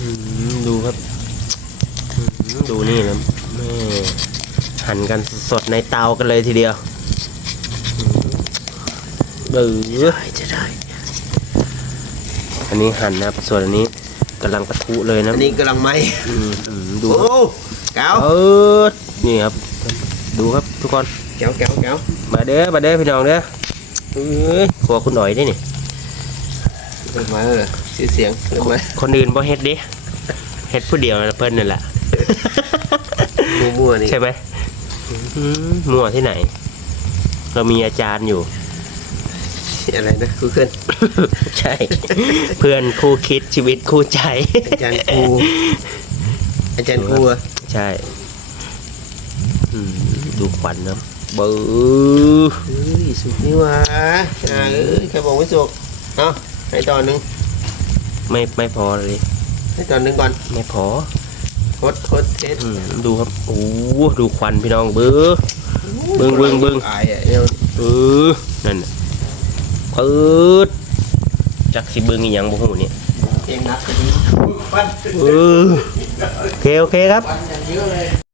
อืมดูครับอืมดูนี่นะแม่หั่นกันสดๆในเตากันเลยทีเดียวอืมเบื่อจะได้ อันนี้หั่นนะครับส่วนอันนี้กำลังปะทุเลยนะอันนี้กำลังไหมอืมอืมดูโอ้ครับเก๋าเออนี่ครับ ดูครับทุกคนเก๋าเก๋าเก๋ามาเด้อมาเด้อพี่น้องเด้อเอ้ยครัวคุณหน่อยได้นี่ เปิดมาเออชื่อเสียงเปิดมาคนอื่นบ่เฮ็ดดิเฮ็ดผู้เดียวนะเพิ่นนั่นแหละมั่วๆนี่ใช่ไหมอืมมั่วที่ไหน เรามีอาจารย์อยู่ อะไรนะครูเกินใช่ เพื่อนคู่คิดชีวิตคู่ใจ อาจารย์ครูอาจารย์ครูอะใช่อืมดูควันนะเบื้อเฮ้ยสุกนี่หว่าอ่าเอ้ยใครบอกไม่สุกเอา ให้ตอนหนึงไม่ไม่พอเลยให้ตอนหนึงก่อนไม่พอโคตรโคตรเทสอืมดูครับโอ้โหดูควันพี่น้องเบื้อ เบิ่งเบิ่งเบิ่ง อายอะเนี่ยเออนั่นน่ะปืดจักสิเบิ่งอีหยังบ่ฮู้นี่เองนักก็ดีปั้นเออโอเคโอเคครับ ปั้นอย่างเยอะเลย